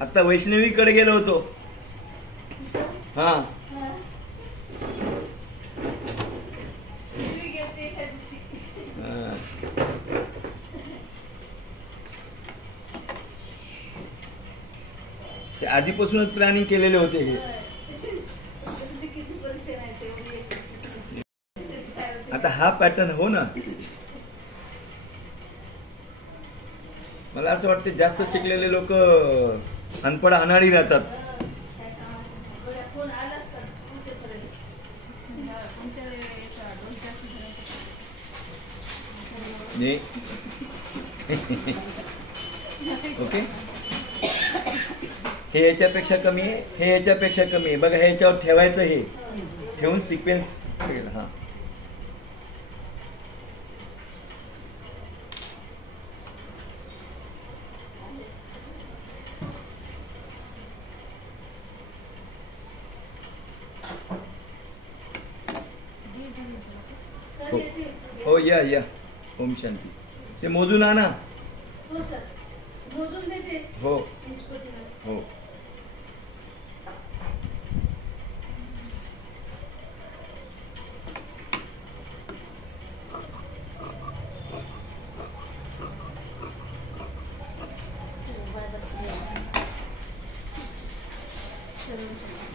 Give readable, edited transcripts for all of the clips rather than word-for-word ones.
आता वैष्णवीकडे गेलो होतो. हा ते आधीपासूनच प्लॅनिंग केलेले होते हे. आता हा पॅटर्न हो ना. मला असं वाटतं जास्त शिकलेले लोक अनपड अनाडी राहतात. ओके, हे याच्यापेक्षा कमी आहे, हे याच्यापेक्षा कमी आहे. बघा, हे याच्यावर ठेवायचं, हे ठेवून सिक्वेन्स. हा हो या या. ओम शांती. ते मोजून आणा. हो सर, मोजून देते. हो हो.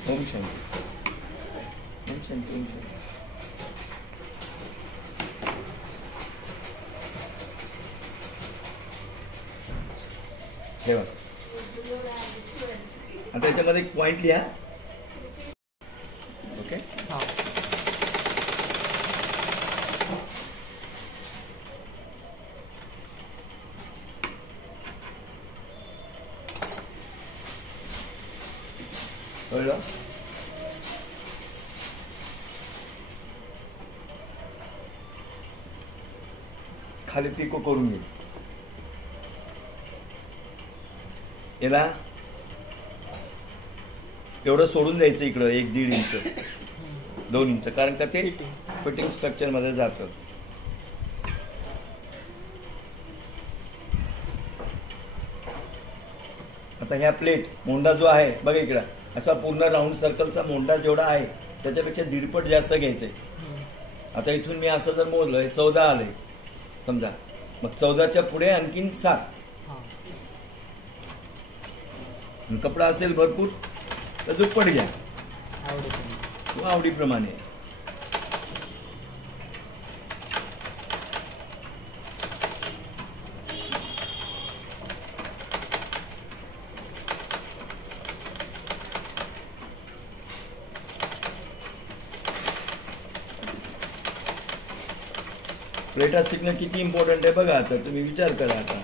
ओम शांती. ओम शांती. ओम शांती. ठेवा. आता याच्यामध्ये एक पॉइंट लिहा. ओके, कळलं? खाली पिको करून घे. याला एवढं सोडून द्यायचं इकडं 1-1.5 इंच 2 इंच, कारण का ते फिटिंग स्ट्रक्चर मध्ये जातं. आता ह्या प्लेट मोंडा जो आहे बघा इकडं, असा पूर्ण राऊंड सर्कलचा मोंडा जेवढा आहे त्याच्यापेक्षा 1.5 पट जास्त घ्यायचंय. आता इथून मी असं जर मोजलं 14 आलंय समजा, मग 14च्या पुढे आणखीन 7. कपडा असेल भरपूर तर दुप्पट घ्या आवडीप्रमाणे. प्लेटा शिकणं किती इम्पॉर्टंट आहे बघा. आता तुम्ही विचार करा. आता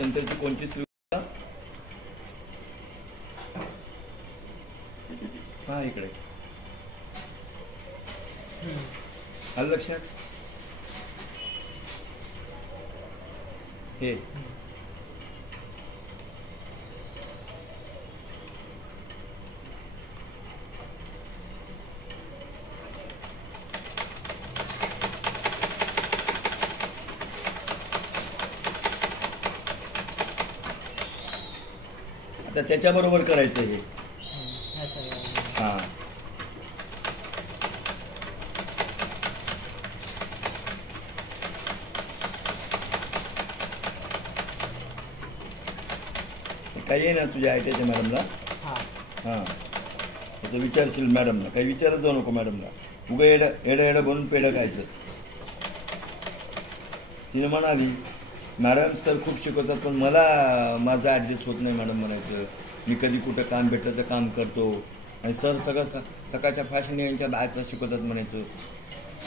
नंतरची कोणची सुविधा. हा इकडे आलं लक्षात. हे आता त्याच्याबरोबर करायचं हे. हा काही आहे ना तुझ्या आयटीच्या मॅडमला. हा त्याचं विचारशील मॅडमला. काही विचारत जाऊ नको मॅडमला. उगा एडं बनून पेढं खायचं. तिने म्हणाली मॅडम सर खूप शिकवतात पण मला माझं ॲडजस्ट होत नाही मॅडम म्हणायचं. मी कधी कुठं काम भेटलं तर काम करतो आणि सर सगळं सकाळच्या फॅशन यांच्या बॅचला शिकवतात म्हणायचं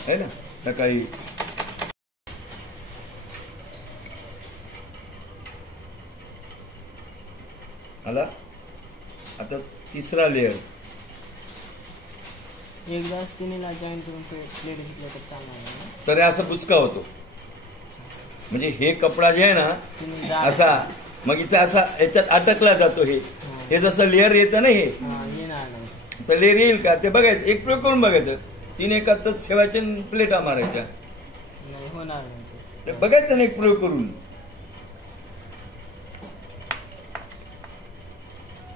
आहे ना. सकाळी आला. आता तिसरा लेअर. एकदा स्किनीला जॉईन करून प्लेट घेतलं तर चालणार. तर असं बुचका होतो. म्हणजे हे कपडा जे आहे ना असा मग इथं असा याच्यात अटकला जातो. हे जसं लेअर येतं ना हे पहिले येईल का ते बघायचं, एक प्रयोग करून बघायचं. 3 एकातच ठेवायच्या आणि प्लेटा मारायच्या. नाही होणार नाही ते. ते बघायचं ना एक प्रयोग करून.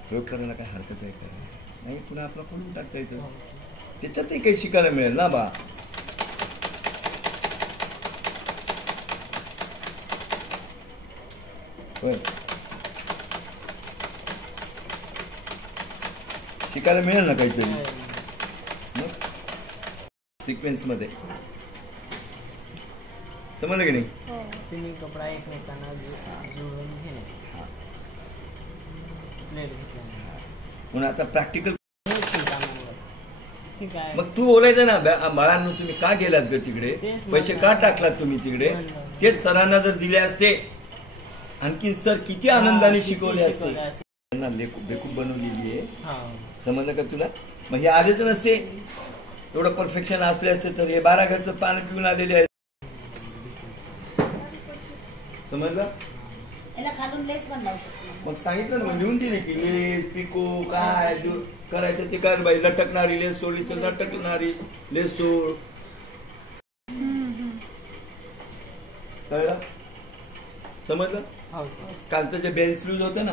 प्रयोग करायला काय हरकत आहे का? नाही, पुन्हा आपला खोलून टाकता येतं. त्याच्यातही काही शिकायला मिळेल ना बा. होय, शिकायला मिळेल ना काहीतरी सिक्वेन्स मध्ये. समजलं की नाही? तिन्ही कपडा एकमेकांना जुळवून घेणे. प्लेट घेतल्याने म्हणून आता प्रॅक्टिकल. ठीक आहे. मग तू बोलायचं ना, बाळांनो तुम्ही का गेलात ग तिकडे, तेच पैसे म्हणलं. का टाकलात तुम्ही तिकडे, म्हणलं. तेच सरांना जर दिले असते आणखी सर किती आनंदाने किती शिकवले असते. शिकवले असते. त्यांना बेकूफ बनवलेली आहे. हा. समजलं का तुला? मग हे आलेच नसते, एवढं परफेक्शन असले असते तर हे 12 घरचं पाणी पिऊन आलेले आहेत. समजलं? याला खालून लेस पण लावू शकतो. मग सांगितलं ना, मग लिहून दिले की लेस पिको काय करायचं ते कर बाई. लटकणारी लेस सोडली तर लटकणारी लेस सोड. कळलं? समजलं? हो सर. कालचं जे बेल स्लूज होतं ना,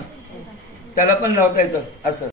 त्याला पण लावता येतं असं.